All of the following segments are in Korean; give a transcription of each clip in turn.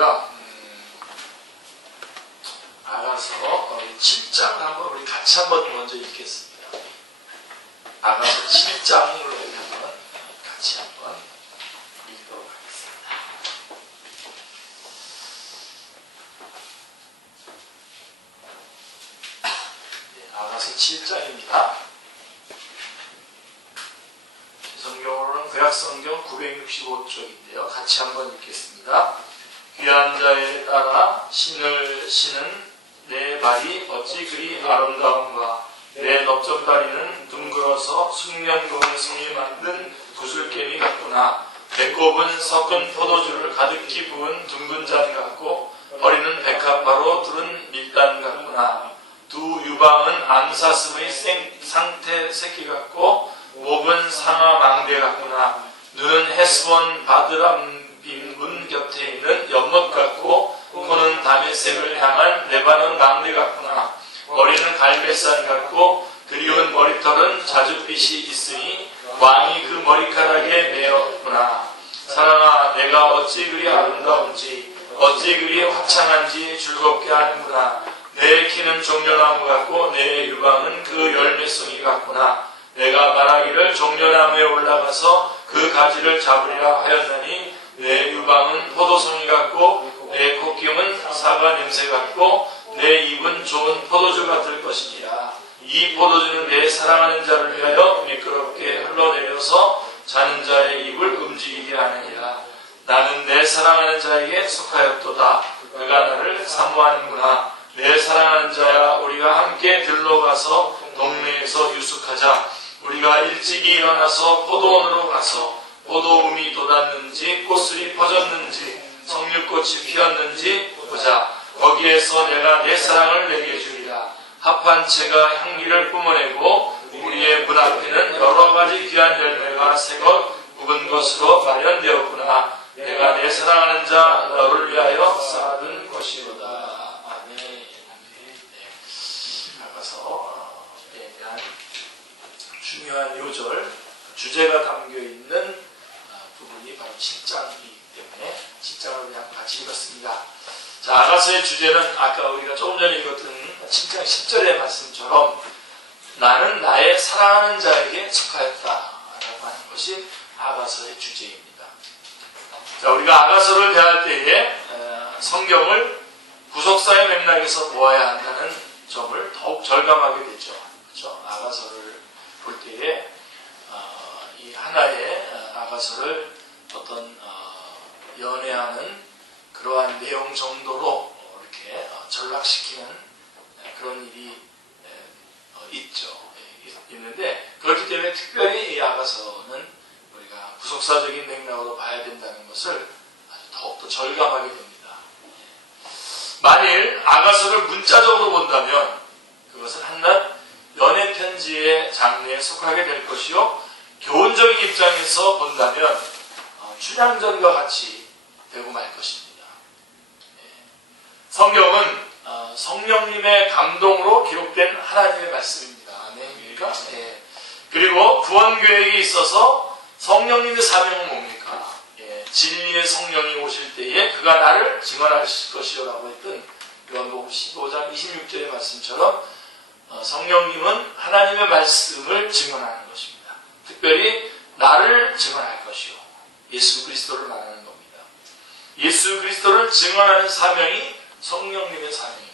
우리가 아가서 7장 한번 우리 같이 한번 먼저 읽겠습니다. 아가서 7장을 우리 한번 같이 한번 읽도록 하겠습니다. 네, 아가서 7장입니다. 성경으로는 구약성경 965쪽인데요. 같이 한번 읽겠습니다. 귀한 자에 따라 신을 신은 내 발이 어찌 그리 아름다운가. 내 넓적다리는 둥글어서 숙련공의 손이 만든 구슬개미 같구나. 배꼽은 섞은 포도주를 가득히 부은 둥근 잔 같고 허리는 백합화로 두른 밀단 같구나. 두 유방은 앙사슴의 상태 새끼 같고 목은 상아 망대 같구나. 눈은 헤스본 바드람빔 문 곁에 있는 연못 같고 코는 다메섹을 향한 레바논 망대 같구나. 머리는 갈매산 같고 그리운 머리털은 자줏빛이 있으니 왕이 그 머리카락에 매었구나. 사랑아, 내가 어찌 그리 아름다운지 어찌 그리 화창한지 즐겁게 하는구나. 내 키는 종려나무 같고 내 유방은 그 열매송이 같구나. 내가 말하기를 종려나무에 올라가서 그 가지를 잡으리라 하였나니 내 유방은 포도송이 같고 내 콧김은 사과 냄새 같고 내 입은 좋은 포도주 같을 것이니라. 이 포도주는 내 사랑하는 자를 위하여 미끄럽게 흘러내려서 자는 자의 입을 움직이게 하느니라. 나는 내 사랑하는 자에게 속하였도다. 그가 나를 사모하는구나. 내 사랑하는 자야, 우리가 함께 들러가서 동네에서 유숙하자. 우리가 일찍이 일어나서 포도원으로 가서 포도움이 돋았는지 꽃술이 퍼졌는지 석류꽃이 피었는지 보자. 거기에서 내가 내 사랑을 내게 주리라. 합한 채가 향기를 뿜어내고 우리의 문 앞에는 여러 가지 귀한 열매가 새것 묵은 것으로 마련되었구나. 내가 내 사랑하는 자 너를 위하여 쌓아둔 것이로다. 아멘. 나가서 대한 중요한 요절 주제가 담겨있는 부분이 바로 7장이기 때문에 7장을 그냥 같이 읽었습니다. 자, 아가서의 주제는 아까 우리가 조금 전에 읽었던 7장 10절의 말씀처럼 나는 나의 사랑하는 자에게 속하였다 라고 하는 것이 아가서의 주제입니다. 자, 우리가 아가서를 대할 때에 성경을 구속사의 맥락에서 보아야 한다는 점을 더욱 절감하게 되죠. 그렇죠? 아가서를 볼 때에 이 하나의 아가서를 어떤 연애하는 그러한 내용 정도로 이렇게 전락시키는 그런 일이 있는데 그렇기 때문에 특별히 이 아가서는 우리가 구속사적인 맥락으로 봐야 된다는 것을 아주 더욱더 절감하게 됩니다. 만일 아가서를 문자적으로 본다면 그것은 한낱 연애편지의 장르에 속하게 될 것이요, 교훈적인 입장에서 본다면 춘향전과 같이 되고 말 것입니다. 성경은 성령님의 감동으로 기록된 하나님의 말씀입니다. 아멘입니까? 네. 그리고 구원 계획이 있어서 성령님의 사명은 뭡니까? 진리의 성령이 오실 때에 그가 나를 증언하실 것이라고 했던 요한복음 15장 26절의 말씀처럼 성령님은 하나님의 말씀을 증언하는 것입니다. 특별히 나를 증언할 것이요, 예수 그리스도를 말하는 겁니다. 예수 그리스도를 증언하는 사명이 성령님의 사명입니다.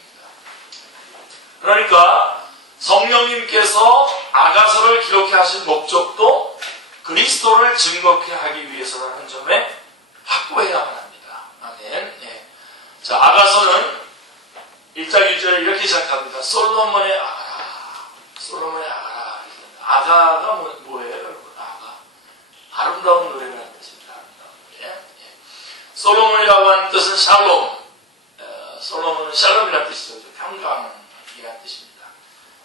그러니까 성령님께서 아가서를 기록해 하신 목적도 그리스도를 증거케 하기 위해서라는 점에 확고해야만 합니다. 아멘. 네. 자, 아가서는 1장 1절에 이렇게 시작합니다. 솔로몬의 아가라. 솔로몬의 아가라. 아가가 뭐예요, 여러분? 아가. 아름다운 노래라는 뜻입니다. 아름다운 노래. 예. 솔로몬이라고 하는 뜻은 샬롬. 솔로몬은 샬롬이라는 뜻이죠. 평강이라는 뜻입니다.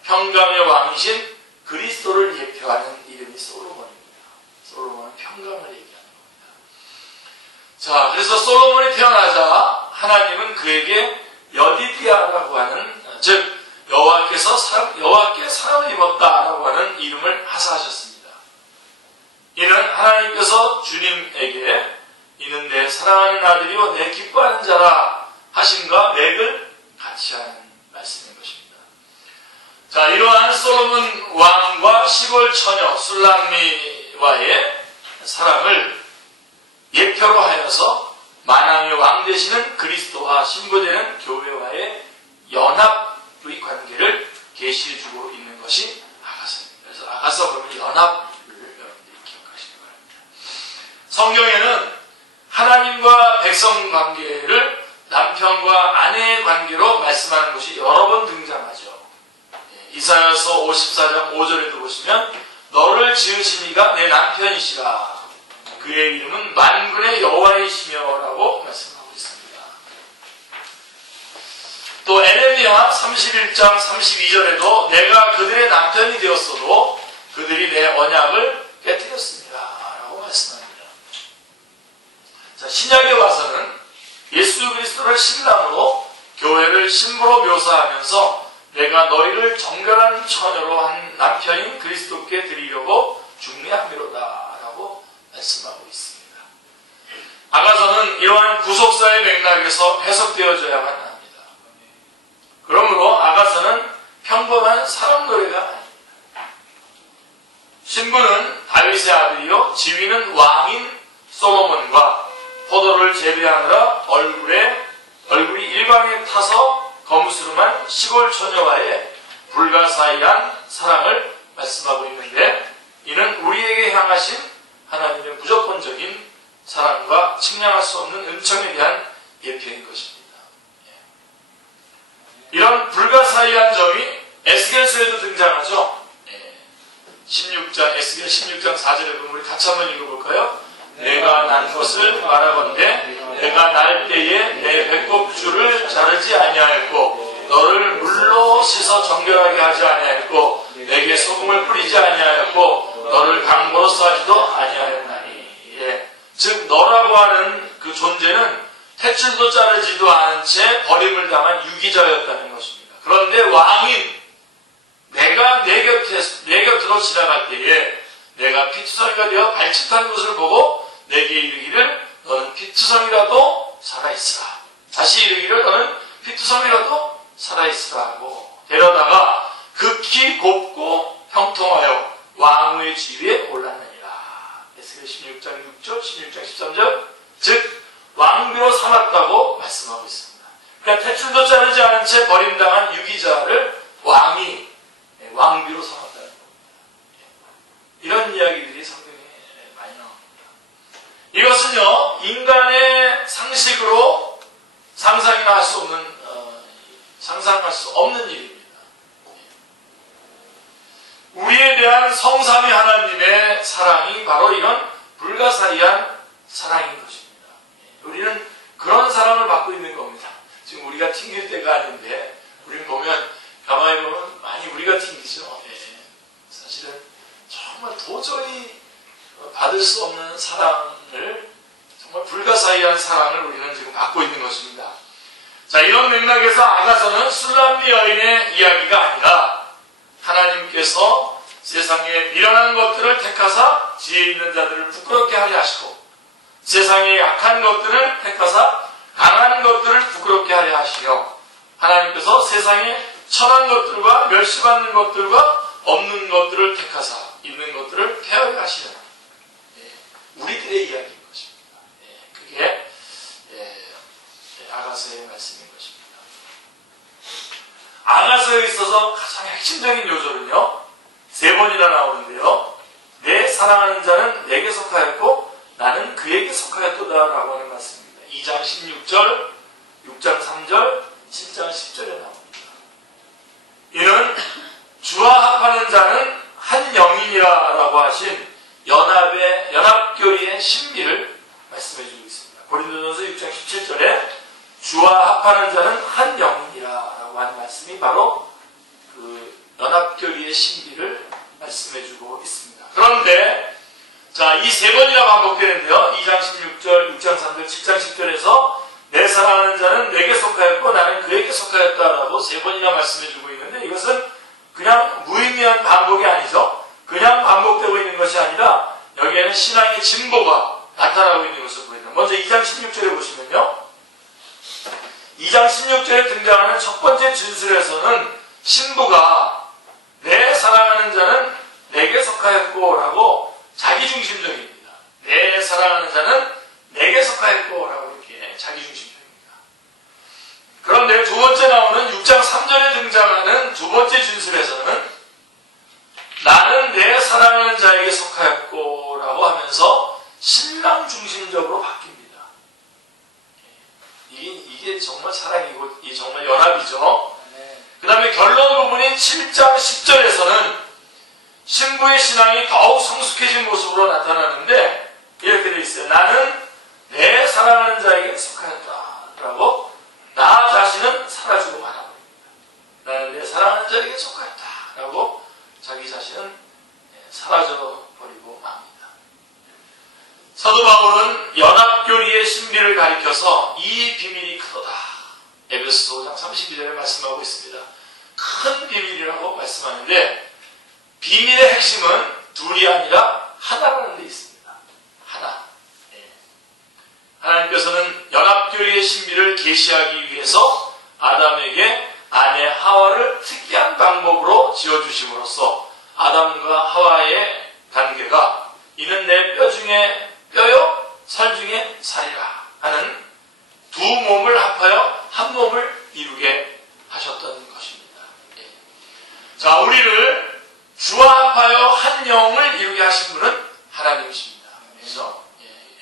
평강의 왕이신 그리스도를 예표하는 이름이 솔로몬입니다. 솔로몬은 평강을 얘기하는 겁니다. 자, 그래서 솔로몬이 태어나자 하나님은 그에게 여디디아라고 하는, 즉 여호와께 사랑을 입었다라고 하는 이름을 하사하셨습니다. 이는 하나님께서 주님에게 이는 내 사랑 사랑하는 아들이요 내 기뻐하는 자라 하심과 맥을 같이 하는 말씀인 것입니다. 자, 이러한 솔로몬 왕과 시골 처녀 술람미와의 사랑을 예표로 하여서 만왕의 왕 되시는 그리스도와 신부되는 교회와의 연합의 관계를 계시해주고 있는 것이 아가서입니다. 그래서 아가서 그러면 연합을 여러분들이 기억하시기 바랍니다. 성경에는 하나님과 백성 관계를 남편과 아내의 관계로 말씀하는 것이 여러 번 등장하죠. 이사야서 54장 5절에도 보시면 너를 지으신 이가 내 남편이시라 그의 이름은 만군의 여호와이시며 라고 말씀하고 있습니다. 또 에레미야 31장 32절에도 내가 그들의 남편이 되었어도 그들이 내 언약을 깨뜨렸습니다 라고 말씀합니다. 자, 신약에 와서는 예수 그리스도를 신랑으로 교회를 신부로 묘사하면서 내가 너희를 정결한 처녀로 한 남편인 그리스도께 드리려고 중매함이로다 라고 말씀하고 있습니다. 아가서는 이러한 구속사의 맥락에서 해석되어져야만 합니다. 그러므로 아가서는 평범한 사랑 노래가 아닙니다. 신부는 다윗의 아들이요 지위는 왕인 솔로몬과 포도를 재배하느라 얼굴이 일광에 타서 거무스름한 시골 처녀와의 불가사의한 사랑을 말씀하고 있는데 이는 우리에게 향하신 하나님의 무조건적인 사랑과 측량할 수 없는 은총에 대한 예표인 것입니다. 이런 불가사의한 점이 에스겔서에도 등장하죠. 16장, 에스겔 16장 4절에 보면 우리 같이 한번 읽어볼까요? 내가 난 것을 말하건대 내가 날 때에 내 배꼽줄을 자르지 아니하였고 너를 물로 씻어 정결하게 하지 아니하였고 내게 소금을 뿌리지 아니하였고 너를 강보로 싸지도 아니하였나니. 즉 너라고 하는 그 존재는 탯줄도 자르지도 않은 채 버림을 당한 유기자였다는 것입니다. 그런데 왕인 내가 내 곁으로 지나갈 때에 내가 피투성이가 되어 발짓한 것을 보고 내게 이르기를 너는 피투성이라도 살아있으라. 다시 이르기를 너는 피투성이라도 살아있으라 하고 데려다가 극히 곱고 형통하여 왕의 지위에 올랐느니라. 에스겔 16장 6절, 16장 13절 즉 왕비로 삼았다고 말씀하고 있습니다. 그러니까 탯줄도 자르지 않은 채 버림당한 유기자를 왕이 왕비로 삼았다는 겁니다. 이런 이야기들이 성경에 많이 나옵니다. 이것은요 인간의 상식으로 상상할 수 없는 일입니다. 우리에 대한 성삼위 하나님의 사랑이 바로 이런 불가사의한 사랑인 것입니다. 우리는 그런 사랑을 받고 있는 겁니다. 지금 우리가 튕길 때가 아닌데 우리는 가만히 보면 많이 우리가 튕기죠. 사실은 정말 도저히 받을 수 없는 사랑을 정말 불가사의한 사랑을 우리는 지금 받고 있는 것입니다. 자, 이런 맥락에서 아가서는 술람미 여인의 이야기가 아니라 하나님께서 세상에 미련한 것들을 택하사 지혜 있는 자들을 부끄럽게 하려 하시고 세상에 약한 것들을 택하사 강한 것들을 부끄럽게 하려 하시며 하나님께서 세상에 천한 것들과 멸시받는 것들과 없는 것들을 택하사 있는 것들을 폐하게 하시는 우리들의 이야기인 것입니다. 그게 아가서의 말씀인 것입니다. 아가서에 있어서 가장 핵심적인 요절은요 3번이나 나오는데요. 내 사랑하는 자는 내게 속하였고 나는 그에게 속하였도다 라고 하는 말씀입니다. 2장 16절, 6장 3절, 7장 10절에 나옵니다. 이는 주와 합하는 자는 한 영이니라 라고 하신 연합교리의 신비를 말씀해 주고 있습니다. 고린도전서 6장 17절에 주와 합하는 자는 한 영이니라 라고 하는 말씀이 바로 그 연합교리의 신비를 말씀해 주고 있습니다. 그런데 자, 이 3번이나 반복되는데요. 2장 16절, 6장 3절, 7장 10절에서 내 사랑하는 자는 내게 속하였고 나는 그에게 속하였다라고 3번이나 말씀해 주고 있는데 이것은 그냥 무의미한 반복이 아니죠. 그냥 반복되고 있는 것이 아니라 여기에는 신앙의 진보가 나타나고 있는 것을 보이는 먼저 2장 16절에 보시면요. 2장 16절에 등장하는 첫 번째 진술에서는 신부가 내 사랑하는 자는 내게 속하였고 라고 자기중심적입니다. 내 사랑하는 자는 내게 속하였고 라고 이렇게 자기중심적입니다. 그런데 두 번째 나오는 6장 3절에 등장하는 두 번째 진술에서는 나는 내 사랑하는 자에게 속하였고 라고 하면서 신랑 중심적으로 바뀝니다. 이게 정말 사랑이고 이게 정말 연합이죠. 그 다음에 결론 부분인 7장 10절에서는 신부의 신앙이 더욱 성숙해진 모습으로 나타나는데 이렇게 되어 있어요. 나는 내 사랑하는 자에게 속하였다 라고 나 자신은 사라지고 말아버립니다. 나는 내 사랑하는 자에게 속하였다 라고 자기 자신은 사라져버리고 맙니다. 사도 바울은 연합교리의 신비를 가리켜서 이 비밀이 크도다. 에베소서 5장 32절에 말씀하고 있습니다. 큰 비밀이라고 말씀하는데 비밀의 핵심은 둘이 아니라 하나라는 데 있습니다. 하나. 하나님께서는 연합교리의 신비를 계시하기 위해서 아담에게 아내 하와를 특이한 방법으로 지어주심으로써 아담과 하와의 관계가 이는 내 뼈 중에 뼈요 살 중에 살이라 하는 두 몸을 합하여 한 몸을 이루게 하셨던 것입니다. 자, 우리를 주와 합하여 한 영을 이루게 하신 분은 하나님이십니다. 그래서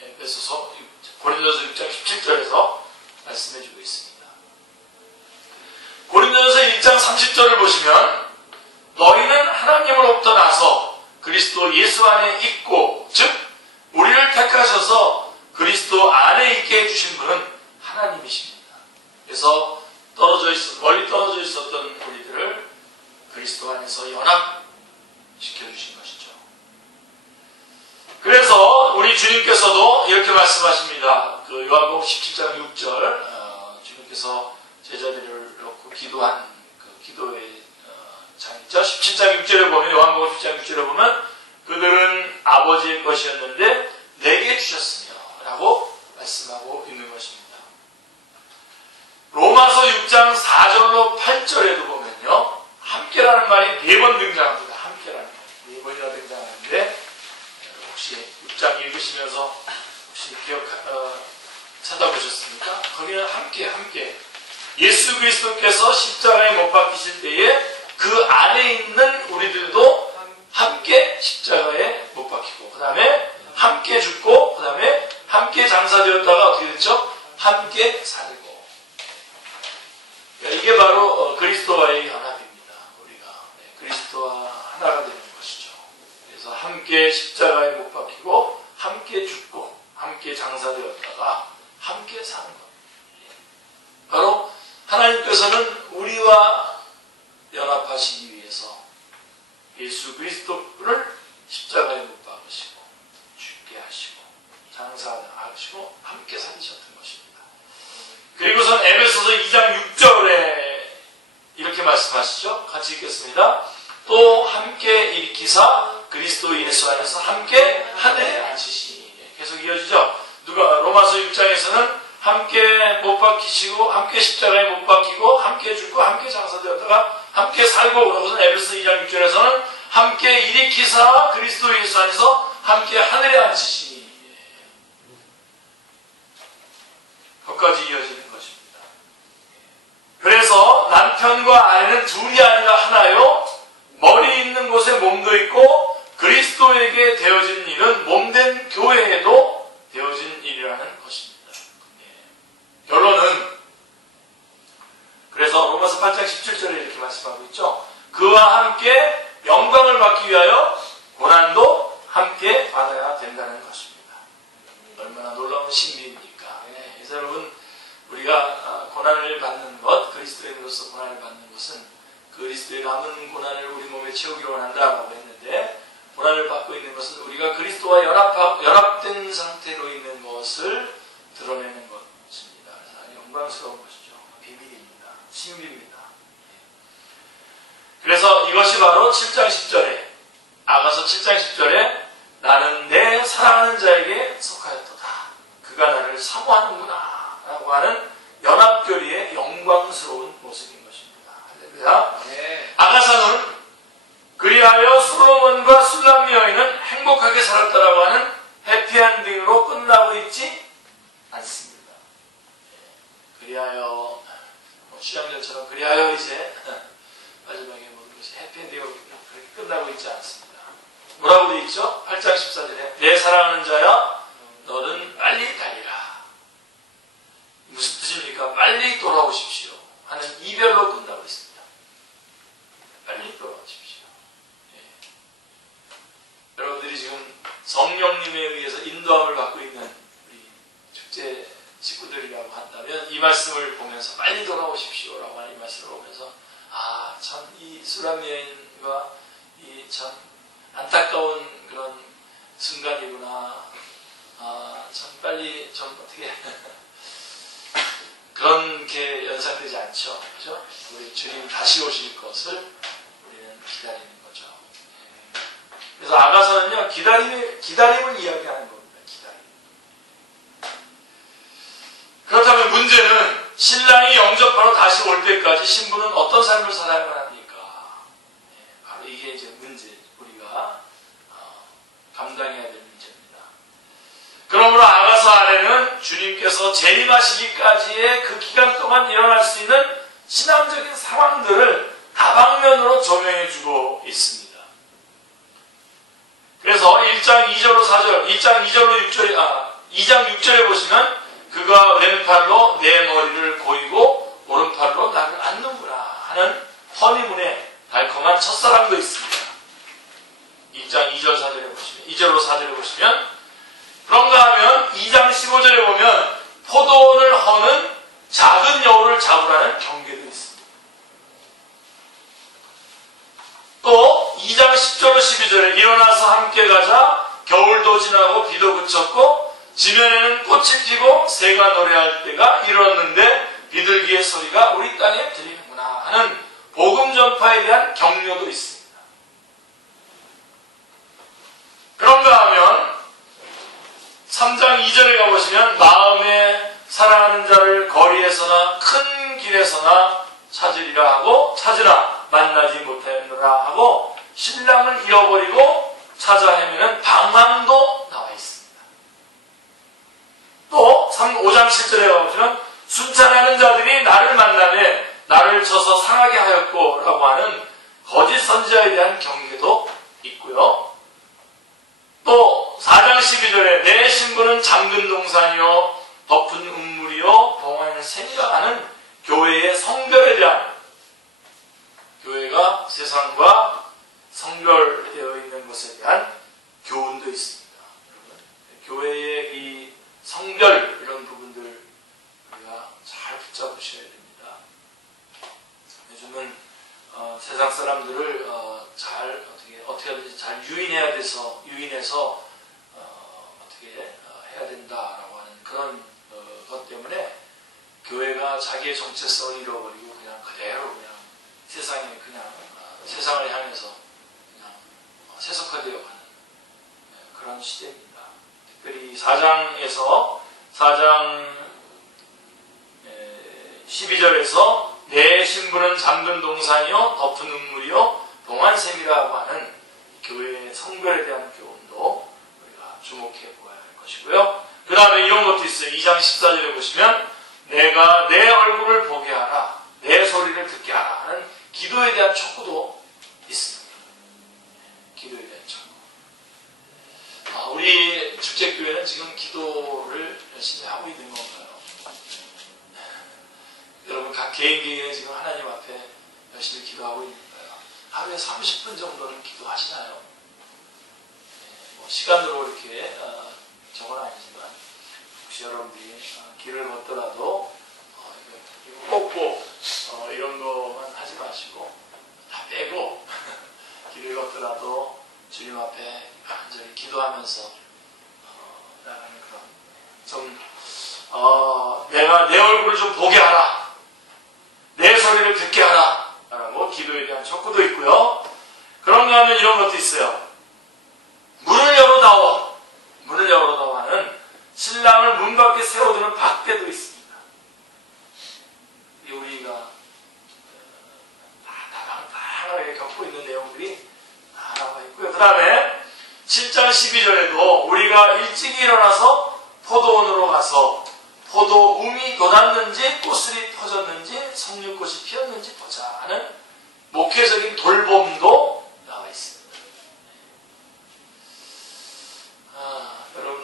에베소서 고린도서 6장 17절에서 말씀해주고 있습니다. 고린도서 1장 30절을 보시면 너희는 하나님으로부터 나서 그리스도 예수 안에 있고 즉 우리를 택하셔서 그리스도 안에 있게 해주신 분은 하나님이십니다. 그래서 멀리 떨어져 있었던 우리들을 그리스도 안에서 연합시켜주신 것이죠. 그래서 우리 주님께서도 이렇게 말씀하십니다. 그 요한복음 17장 6절 주님께서 제자들을 놓고 기도한 그 기도의 장이죠. 17장 6절에 보면 요한복음 17장 6절에 보면 그들은 아버지의 것이었는데 내게 주셨으며 라고 말씀하고 있는 것입니다. 로마서 6장 4절로 8절에도 보면요. 함께라는 말이 4번 등장합니다. 함께라는 말. 4번이나 등장하는데 혹시 6장 읽으시면서 혹시 찾아보셨습니까? 거기는 함께. 예수 그리스도께서 십자가에 못 박히실 때에 그 안에 있는 우리들도 함께 십자가에 못 박히고 그 다음에 함께 죽고 그 다음에 함께 장사되었다가 어떻게 됐죠? 함께 살고. 이게 바로 그리스도와의 연합입니다. 우리가 그리스도와 하나가 되는 것이죠. 그래서 함께 십자가에 못 박히고 함께 죽고 함께 장사되었다가 함께 사는 것. 바로 하나님께서는 우리와 연합하시기 위해서 예수 그리스도를 십자가에 못 박으시고 죽게 하시고 장사하시고 함께 살리셨던 것입니다. 그리고선 에베소서 2장 6절에 이렇게 말씀하시죠. 같이 읽겠습니다. 또 함께 일으키사 그리스도 예수 안에서 함께 하늘에 앉히시니. 계속 이어지죠. 로마서 6장에서는 함께 못 박히시고 함께 십자가에 못 박히고 함께 죽고 함께 장사되었다가 함께 살고 그러고서 에베소 2장 6절에서는 함께 일으키사 그리스도 예수 안에서 함께 하늘에 앉히시니. 거기까지 이어지는 것입니다. 그래서 남편과 아내는 둘이 아니라 하나요. 머리 있는 곳에 몸도 있고 그리스도에게 되어진 일은 몸된 교회에도 되어진 일이라는 것입니다. 결론은 그래서 로마서 8장 17절에 이렇게 말씀하고 있죠. 그와 함께 영광을 받기 위하여 고난도 함께 받아야 된다는 것입니다. 얼마나 놀라운 신비입니까? 그래서 여러분 우리가 고난을 받는 것, 그리스도인으로서 고난을 받는 것은 그리스도의 남은 고난을 우리 몸에 채우기를 원한다라고 했는데 고난을 받고 있는 것은 우리가 그리스도와 연합된 상태로 있는 것을 드러내는 것입니다. 그래서 영광스러운 것이죠. 비밀입니다. 신비입니다. 그래서 이것이 바로 7장 10절에 아가서 7장 10절에 나는 내 사랑하는 자에게 속하였도다. 그가 나를 사모하는구나 라고 하는 연합교리의 영광스러운 모습인 것입니다. 할렐루야. 네. 아가사는 그리하여 솔로몬과 술람 여인은 행복하게 살았다라고 하는 해피엔딩으로 끝나고 있지 않습니다. 그리하여 취향절처럼 그리하여 이제 마지막에 모든 것이 해피엔딩으로 그렇게 끝나고 있지 않습니다. 뭐라고 되어 있죠? 8장 14절에 내 사랑하는 자야 너는 빨리 가리라. 무슨 뜻입니까? 빨리 돌아오십시오 하는 이별로 끝나고 있습니다. 빨리 돌아오십시오. 예. 여러분들이 지금 성령님에 의해서 인도함을 받고 있는 우리 축제 식구들이라고 한다면 이 말씀을 보면서 빨리 돌아오십시오 라고 하는 이 말씀을 보면서 아, 참 이 술람 여인과 이 참 안타까운 그런 순간이구나. 아, 참 빨리 좀 어떻게 그런 게 연상되지 않죠. 그죠? 우리 주님 다시 오실 것을 우리는 기다리는 거죠. 그래서 아가서는요, 기다림을 이야기하는 겁니다. 기다림. 그렇다면 문제는 신랑이 영접하러 다시 올 때까지 신부는 어떤 삶을 살아야만 합니까? 바로 이게 이제 문제, 우리가 감당해야 될 문제입니다. 그러므로 아가서 안에는 주님께서 재림하시기까지의 그 기간 동안 일어날 수 있는 신앙적인 상황들을 다방면으로 조명해주고 있습니다. 그래서 1장 2절로 4절, 2장 2절로 6절에, 2장 6절에 보시면 그가 왼팔로 내 머리를 고이고 오른팔로 나를 안는구나 하는 허니문의 달콤한 첫사랑도 있습니다. 2장 2절 4절에 보시면, 2절로 4절에 보시면 그런가 하면 2장 15절에 보면 포도원을 허는 작은 여우를 잡으라는 경계도 있습니다. 또 2장 10절로 12절에 일어나서 함께 가자. 겨울도 지나고 비도 그쳤고 지면에는 꽃이 피고 새가 노래할 때가 이르렀는데 비둘기의 소리가 우리 땅에 들리는구나 하는 복음 전파에 대한 격려도 있습니다. 그런가 하면 3장 2절에 가보시면 마음에 사랑하는 자를 거리에서나 큰 길에서나 찾으리라 하고 찾으라 만나지 못하였느라 하고 신랑을 잃어버리고 찾아 헤매는 방황도 나와 있습니다. 또 5장 7절에 가보시면 순찬하는 자들이 나를 만나매 나를 쳐서 상하게 하였고 라고 하는 거짓 선지자에 대한 경계도 있고요. 또 4장 12절에 내 신부는 잠근 동산이요 덮은 음물이요 봉황 샘이라 하는 교회의 성별에 대한, 교회가 세상과 성별되어 있는 것에 대한 교훈도 있습니다. 교회의 이 성별 이런 부분들 우리가 잘 붙잡으셔야 됩니다. 요즘은 세상 사람들을 잘 어떻게 하든지 잘 유인해서 어떻게 해야 된다라고 하는 그런 것 때문에 교회가 자기의 정체성을 잃어버리고 그냥 그대로 그냥 세상에 그냥 세상을 향해서 그냥 세속화되어 가는 그런 시대입니다. 특별히 4장 12절에서 내 신부는 잠근 동산이요 덮은 음물이요 동안샘이라고 하는 교회의 성별에 대한 교훈도 우리가 주목해 보아야 할 것이고요. 그 다음에 이런 것도 있어요. 2장 14절에 보시면 내가 내 얼굴을 보게 하라, 내 소리를 듣게 하라 하는 기도에 대한 촉구도 있습니다. 기도에 대한 촉구. 우리 축제교회는 지금 기도를 열심히 하고 있는 건가요? 여러분 각 개인이 지금 하나님 앞에 열심히 기도하고 있는가요? 하루에 30분 정도는 기도하시나요? 시간으로 이렇게 적은 아니지만 혹시 여러분들이 길을 걷더라도 뽑고 이런 거만 하지 마시고 다 빼고 길을 걷더라도 주님 앞에 간절히 기도하면서 나가는 그런 좀 내가 내 얼굴을 좀 보게 하라, 내 소리를 듣게 하라 라고 기도에 대한 촉구도 있고요. 그런가 하면 이런 것도 있어요. 문을 열어다오 하는 신랑을 문 밖에 세워두는 박대도 있습니다. 우리가 다양하게 겪고 있는 내용들이 다 나와 있고요. 그 다음에 7장 12절에도 우리가 일찍 일어나서 포도원으로 가서 포도움이 돋았는지 꽃술이 퍼졌는지 석류꽃이 피었는지 보자 하는 목회적인 돌봄도 나와 있습니다.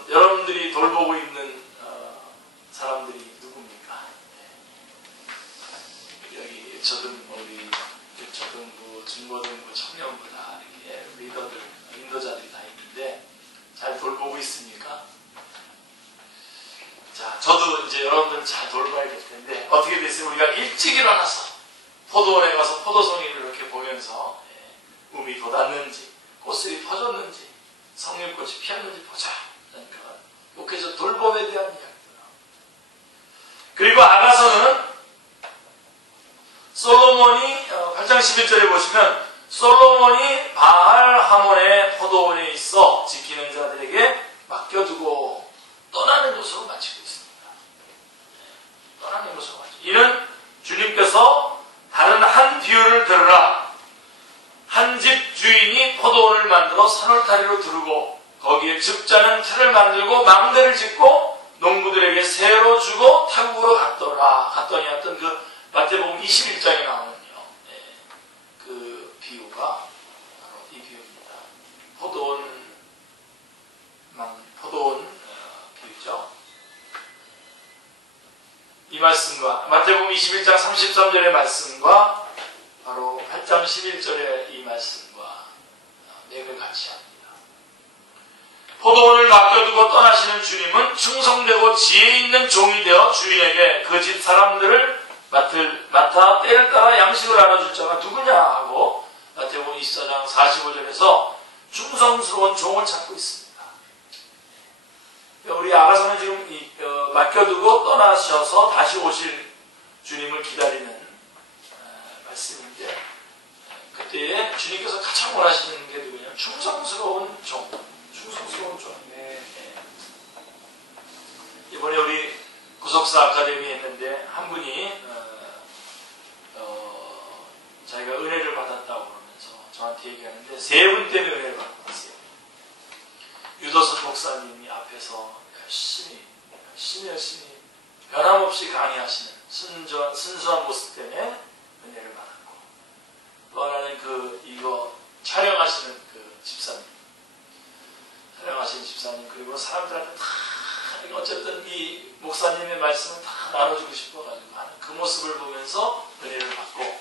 여러분들이 돌보고 있는 사람들이 누굽니까? 여기 초등부, 중고등부, 청년부 다 이렇게 리더들, 인도자들이 다 있는데 잘 돌보고 있습니까? 자, 저도 이제 여러분들 잘 돌봐야 될 텐데 어떻게 됐어요? 우리가 일찍 일어나서 포도원에 가서 포도송이를 이렇게 보면서 움이 돋았는지 꽃술이 퍼졌는지 석류꽃이 피었는지 보자. 그러니까 목회적 돌봄에 대한 이야기입니다. 그리고 아가서는 솔로몬이 8장 11절에 보시면 솔로몬이 바알 하몬의 포도원에 있어 지키는 자들에게 맡겨두고 떠나는 것으로 마치고 있습니다. 떠나는 것으로 마치고 이는 주님께서 다른 한 비유를 들으라. 한 집 주인이 포도원을 만들어 산울타리로 두르고 거기에 즙자는 틀을 만들고 망대를 짓고 농부들에게 새로 주고 타국으로 갔더니 어떤 그 마태복음 21장에 나오는요. 그 비유가 바로 이 비유입니다. 포도원 비유죠. 이 말씀과 마태복음 21장 33절의 말씀과 바로 8장 11절의 이 말씀과 맥을 같이 합니다. 포도원을 맡겨두고 떠나시는 주님은 충성되고 지혜 있는 종이 되어 주인에게 그 집 사람들을 맡아 때를 따라 양식을 나눠줄 자가 누구냐 하고 마태복음 24장 45절에서 충성스러운 종을 찾고 있습니다. 우리 아가서는 지금 맡겨두고 떠나셔서 다시 오실 주님을 기다리는 말씀인데 그때 주님께서 가장 원하시는 게 누구냐? 충성스러운 종. 네. 이번에 우리 구속사 아카데미 했는데 한 분이 자기가 은혜를 받았다고 그러면서 저한테 얘기하는데 세 분 때문에 은혜를 받고 왔어요. 유도선 목사님이 앞에서 열심히 변함없이 강의하시는 순수한 모습 때문에 은혜를 받았고 또 하나는 이거 촬영하시는 그 집사님 그리고 사람들한테 다 어쨌든 이 목사님의 말씀을 다 나눠주고 싶어가지고 하는 그 모습을 보면서 은혜를 받고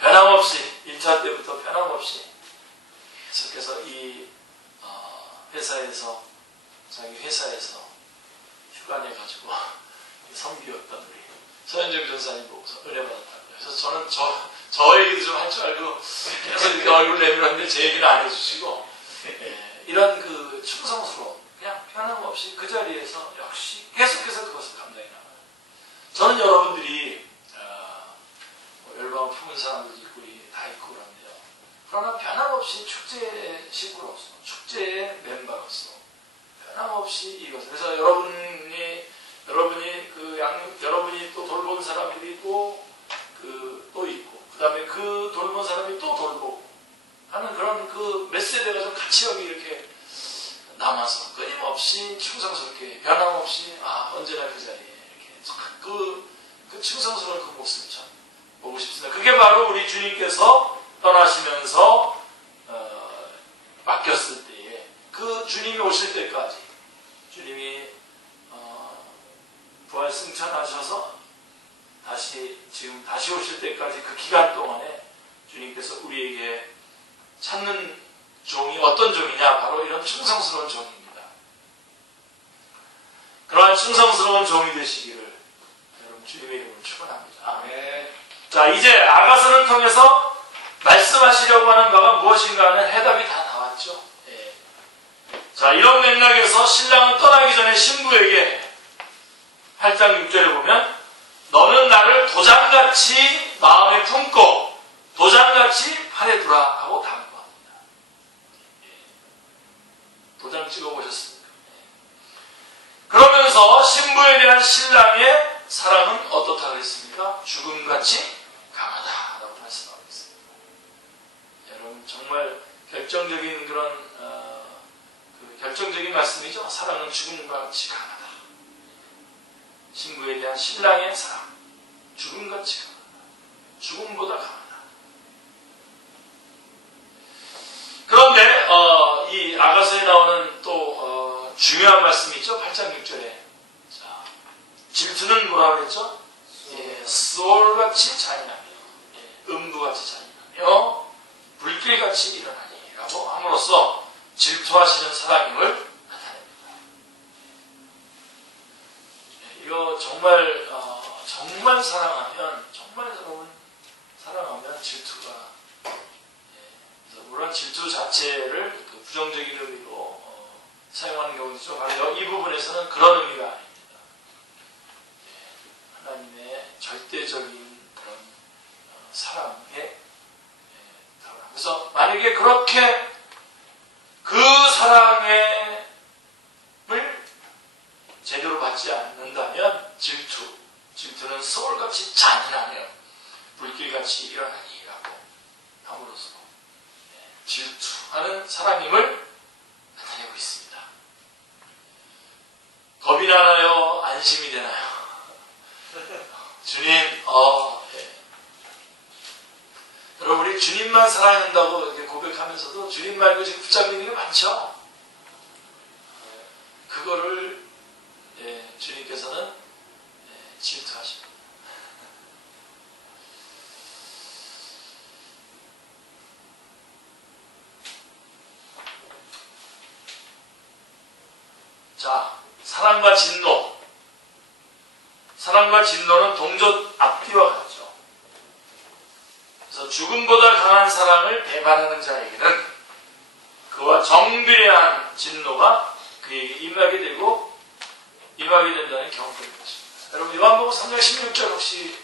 변함없이 1차 때부터 변함없이 계속해서 이 자기 회사에서 휴가 내가지고 섬기었던 우리 서현정 전사님 보고서 은혜 받았다고요. 그래서 저는 저 얘기도 좀 할 줄 알고 계속 이렇게 얼굴 내밀었는데 제 얘기는 안 해주시고 이런 그 충성스러운 그냥 변함없이 그 자리에서 역시 계속해서 그것을 감당해 나가요. 저는 여러분들이 열방 품은 사람들도 있고 다 있고 그런데요. 그러나 변함없이 축제의 식구로서 축제의 멤버로서 변함없이 이것을 그래서 여러분이 또 돌본 사람들이 또 있고 그 다음에 그 돌본 사람이 또 돌보고 하는 그런 그 몇 세대가 좀 같이 여기 이렇게 남아서 끊임없이 충성스럽게 변함없이 언제나 그 자리에 이렇게 그 충성스러운 그 모습을 참 보고 싶습니다. 그게 바로 우리 주님께서 떠나시면서 맡겼을 때에 그 주님이 오실 때까지 주님이 부활 승천하셔서 다시 오실 때까지 그 기간 동안에 주님께서 우리에게 찾는 종이 어떤 종이냐? 바로 이런 충성스러운 종입니다. 그러한 충성스러운 종이 되시기를 여러분 주님의 이름으로 축원합니다. 네. 자, 이제 아가서를 통해서 말씀하시려고 하는 바가 무엇인가 하는 해답이 다 나왔죠. 네. 자, 이런 맥락에서 신랑은 떠나기 전에 신부에게 8장 6절에 보면 너는 나를 도장같이 마음에 품고 도장같이 팔에 두라 하고 당부합니다. 도장 찍어보셨습니까? 그러면서 그러면서 신부에 대한 신랑의 사랑은 어떻다 그랬습니까? 죽음같이 강하다라고 말씀하고 있습니다. 여러분 정말 결정적인 그런 결정적인 말씀이죠. 사랑은 죽음같이 강하다. 신부에 대한 신랑의 사랑, 죽음같이 강하다. 죽음보다 강하다. 그런데 이 아가서에 나오는 또 중요한 말씀이 있죠. 8장 6절에 자, 질투는 뭐라고 그랬죠? 수월같이 잔인하며 음부같이 잔인하며 불길같이 일어나니 라고 함으로써 질투하시는 사랑임을 나타냅니다. 이거 정말 정말 사랑하면 정말 여러분 사랑하면 질투가 물론 질투 자체를 그 부정적인 의미로 사용하는 경우도 있죠. 바로 이 부분에서는 그런 의미가 아닙니다. 하나님의 절대적인 그런 사랑에 그래서 만약에 그렇게 그 사랑을 제대로 받지 않는다면 질투는 서울같이 잔인하며 불길같이 일어나니라고 함으로써 질투하는 사랑임을 나타내고 있습니다. 겁이 나나요? 안심이 되나요? 주님, 여러분 우리 주님만 사랑한다고 이렇게 고백하면서도 주님 말고 지금 붙잡히는 게 많죠? 그거를 주님께서는 질투하십니다. 자, 사랑과 진노. 사랑과 진노는 동전 앞뒤와 같죠. 그래서 죽음보다 강한 사랑을 배반하는 자에게는 그와 정비례한 진노가 그에게 임하게 된다는 경고인 것입니다. 여러분 요한복음 3장 16절 혹시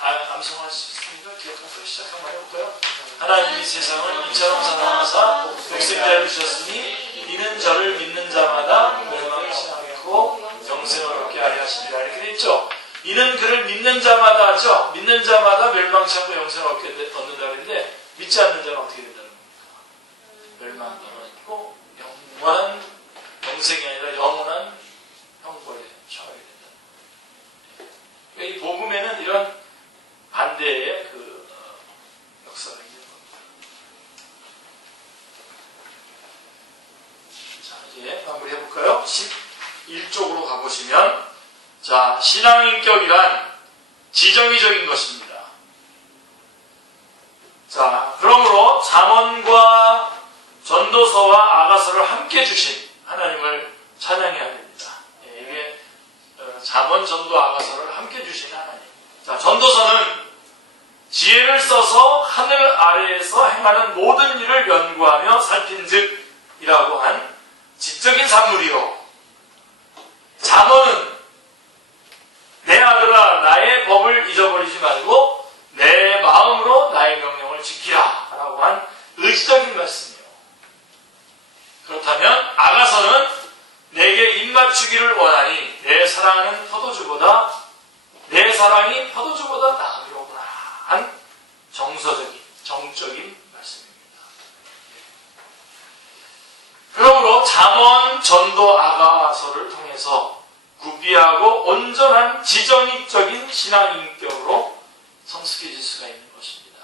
암송할 수 있습니까? 기억하고 시작 한번 해볼까요? 하나님이 세상을 이처럼 사랑하사 독생자를 주셨으니 이는 저를 믿는 자마다 멸망치 않고 영생을 얻게 하려 하시니라 이렇게 되어 있죠. 이는 그를 믿는 자마다 하죠. 믿는 자마다 멸망치 않고 영생을 얻는다 그랬는데 믿지 않는 자는 어떻게 된다는 겁니까? 멸망당하고 있고 영원한 영생이 아니라 영원한 형벌에 처하게 된다. 이 복음에는 이런 반대의 그 역사가 있는 겁니다. 자, 이제 마무리해 볼까요? 11쪽으로 가보시면, 자, 신앙인격이란 지정의적인 것입니다. 자, 그러므로 잠언과 전도서와 아가서를 함께 주신 하나님을 찬양해야 됩니다. 이게 잠언, 전도, 아가서를 함께 주신 하나님. 자, 전도서는 지혜를 써서 하늘 아래에서 행하는 모든 일을 연구하며 살핀즉이라고 한 지적인 산물이요. 잠언은 내 아들아 나의 법을 잊어버리지 말고 내 마음으로 나의 명령을 지키라 라고 한 의지적인 말씀이에요. 그렇다면 아가서는 내게 입맞추기를 원하니 내 사랑이 포도주보다 나으려구나 한 정서적인 정적인 말씀입니다. 그러므로 잠언, 전도, 아가서를 통해서 구비하고 온전한 지정익적인 신앙인격으로 성숙해질 수가 있는 것입니다.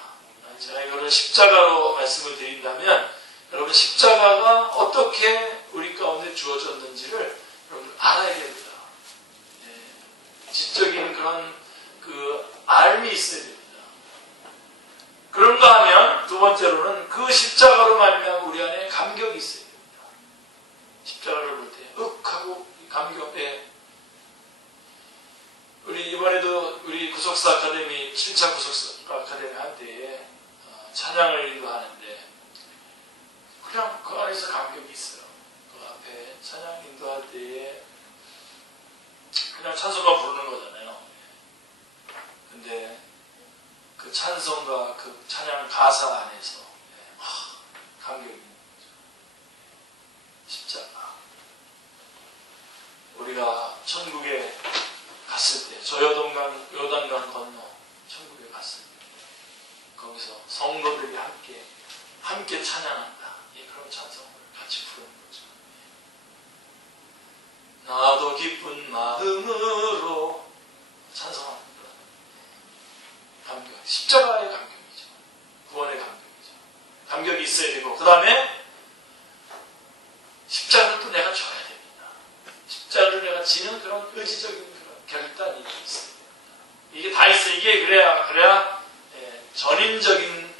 제가 이거를 십자가로 말씀을 드린다면 여러분 십자가가 어떻게 우리 가운데 주어졌는지를 여러분 알아야 됩니다. 지적인 그런 그 알미 있어야 됩니다. 그런가 하면 두 번째로는 그 십자가로 말미암아 우리 안에 감격이 있어야 됩니다. 십자가를 볼 때 하고 감격에 우리 이번에도 우리 구속사 아카데미 7차 구속사 아카데미 한 때에 찬양을 인도하는데 그냥 그 안에서 감격이 있어요. 그 앞에 찬양 인도할 때에 그냥 찬송가 부르는 거잖아요. 근데 그 찬송가 그 찬양 가사 안에서 감격이 있는 거죠. 십자가. 우리가 천국에 갔을 때, 요단강 건너 천국에 갔을 때, 거기서 성도들이 함께 찬양한다. 그런 찬송을 같이 부르는 거죠. 나도 기쁜 마음으로 찬송합니다. 감격, 십자가의 감격이죠. 구원의 감격이죠. 감격이 있어야 되고, 그 다음에 십자가를 또 내가 져야 됩니다. 십자가를 내가 지는 그런 의지적인 그런 결단이 있어야 됩니다. 이게 다 있어요. 이게 그래야 전인적인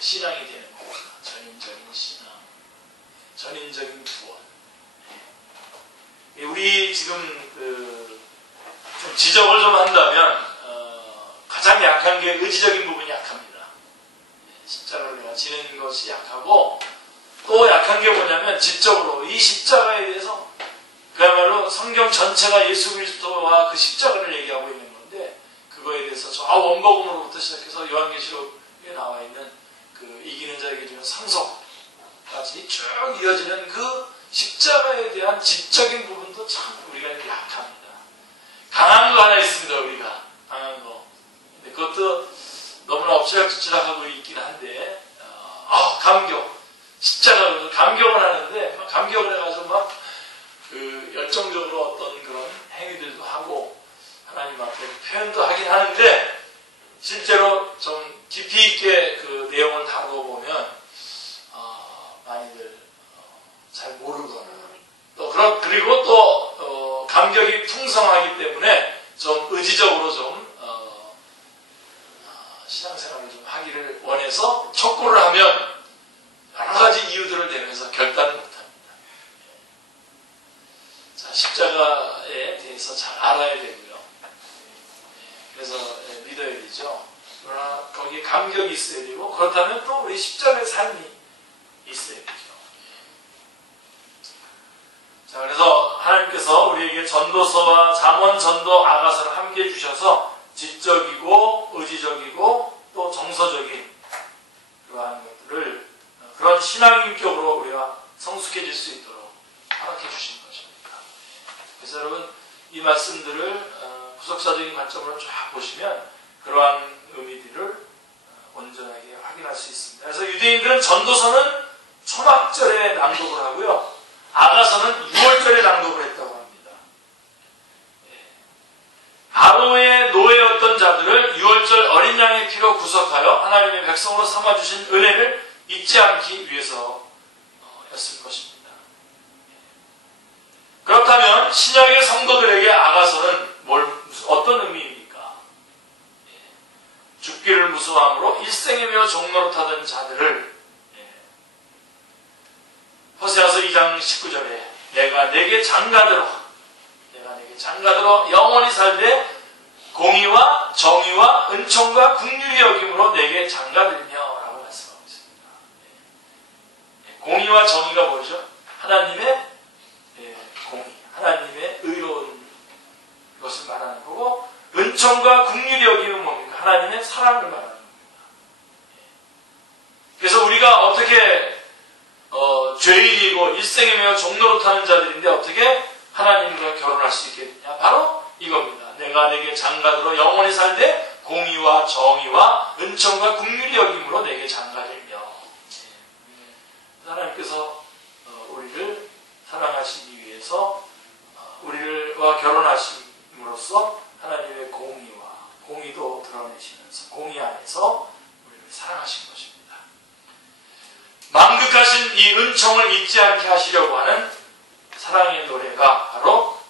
신앙이 되는 겁니다. 전인적인 신앙, 전인적인 구원. 우리 지금 좀 지적을 좀 한다면 가장 약한 게 의지적인 부분이 약합니다. 십자가를 내가 지는 것이 약하고, 또 약한 게 뭐냐면 지적으로 이 십자가에 대해서 그야말로 성경 전체가 예수 그리스도와 그 십자가를 얘기하고 있는 건데, 그거에 대해서 저 원복음으로부터 시작해서 요한계시록에 나와 있는 그 이기는 자에게 주는 상속까지 쭉 이어지는 그 십자가에 대한 지적인 부분도 참 우리가 약합니다. 강한 거 하나 있습니다. 우리가 강한 거. 근데 그것도 너무나 엎치락뒤치락하고 있긴 한데, 감격. 십자가 감격을 하는데, 감격을 해가지고 막 열정적으로 어떤 그런 행위들도 하고 하나님 앞에 표현도 하긴 하는데, 실제로 좀 깊이 있게 그 내용을 다루어 보면 많이들 잘 모르거나, 그리고 또 감격이 풍성하기 때문에 좀 의지적으로 좀 신앙생활을 좀 하기를 원해서 촉구를 하면 여러 가지 이유들을 대면서 결단을 못합니다. 자, 십자가에 대해서 잘 알아야 되고요. 그래서 믿어야 되죠. 그러나 거기에 감격이 있어야 되고, 그렇다면 또 우리 십자가의 삶이 있어야 되죠. 자, 그래서 하나님께서 우리에게 전도서와 잠언, 전도, 아가서를 함께 주셔서 지적이고 의지적이고 또 정서적인 그러한 것들을 그런 신앙인격으로 우리가 성숙해질 수 있도록 허락해 주신 것입니다. 그래서 여러분, 이 말씀들을 구속사적인 관점으로 쫙 보시면 그러한 의미들을 온전하게 확인할 수 있습니다. 그래서 유대인들은 전도서는 초막절에 낭독을 하고요, 아가서는 6월절에 낭독을 했다고 합니다. 바로의 노예였던 자들을 6월절 어린 양의 피로 구속하여 하나님의 백성으로 삼아주신 은혜를 잊지 않기 위해서였을 것입니다. 그렇다면 신약의 성도들에게 아가서는 어떤 의미입니까? 죽기를 무서워함으로 일생에 매어 종노릇하던 자들을, 호세아서 2장 19절에 내가 내게 장가들어 영원히 살되 공의와 정의와 은총과 긍휼히 여김으로 내게 장가들며 라고 말씀하고 있습니다. 공의와 정의가 뭐죠? 하나님의 공의, 하나님의 의로운 것을 말하는 거고, 은총과 긍휼히 여김은 뭡니까? 하나님의 사랑을 말하는 겁니다. 그래서 우리가 어떻게 죄인이고 일생에 매어 종노릇하는 자들인데 어떻게 하나님과 결혼할 수 있겠느냐? 바로 이겁니다. 내가 내게 장가들어 영원히 살되 공의와 정의와 은총과 긍휼히 여김으로 내게 장가들며. 하나님께서 우리를 사랑하시기 위해서 우리와 결혼하심으로써 하나님의 공의도 드러내시면서 공의 안에서 우리를 사랑하신 것입니다. 만극하신 이 은총을 잊지 않게 하시려고 하는 사랑의 노래가 바로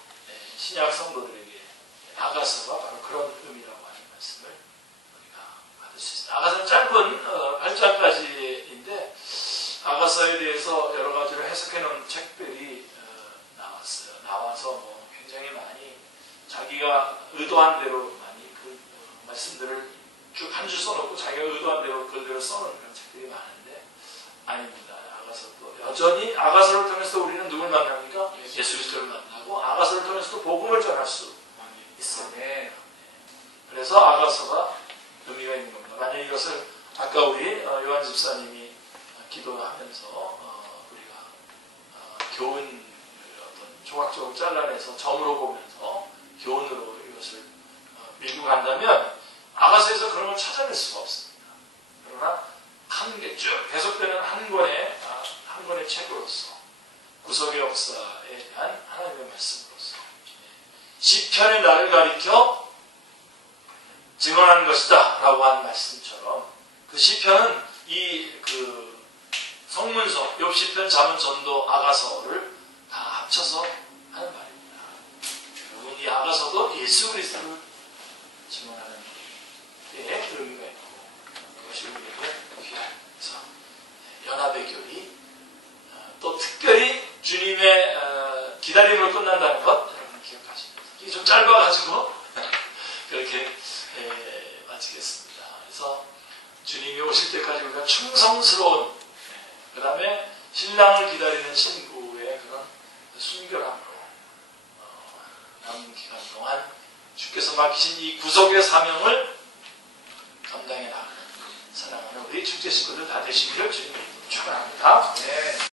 신약 성도들에게 아가서가 바로 그런 의미라고 하는 말씀을 우리가 받을 수 있습니다. 아가서는 짧은 8장까지인데 아가서에 대해서 여러 가지로 해석해 놓은 책들이 나왔어요. 나와서 굉장히 많이 자기가 의도한 대로 많이 그 말씀들을 쭉 한 줄 써놓고 자기가 의도한 대로 그대로 써놓은 그런 책들이 많은데, 아닙니다. 아가서도 여전히 아가서를 통해서 우리는 누굴 만납니까? 예수 그리스도를 만나고 아가서를 통해서도 복음을 전할 수 있어요. 그래서 아가서가 의미가 있는 겁니다. 만약 이것을 아까 우리 요한 집사님이 기도하면서 우리가 교훈 어떤 조각적으로 잘라내서 점으로 보면서 교훈으로 이것을 밀고 간다면 아가서에서 그런 걸 찾아낼 수가 없습니다. 그러나 한 개 쭉 계속되는 한 권의 책으로서 구속의 역사에 대한 하나님의 말씀으로서 시편의 나를 가리켜 증언하는 것이다 라고 하는 말씀처럼 그 시편은 그 성문서, 욥시편, 잠언, 전도, 아가서를 다 합쳐서 하는 말입니다. 결국은 이 아가서도 예수 그리스도를 증언하는 데 의미가 있고 그것이 우리에게 귀하면서 연합의 교리 또 특별히 주님의 기다림으로 끝난다는 것 여러분 기억하시면서 이게 좀 짧아가지고 그렇게 마치겠습니다. 그래서 주님이 오실 때까지 우리가 충성스러운 그 다음에 신랑을 기다리는 신부의 그런 순결함으로 남은 기간 동안 주께서 맡기신 이 구속의 사명을 감당해 나가는 사랑하는 우리 축제 식구들 다 되시기를 주님 축원합니다. 네.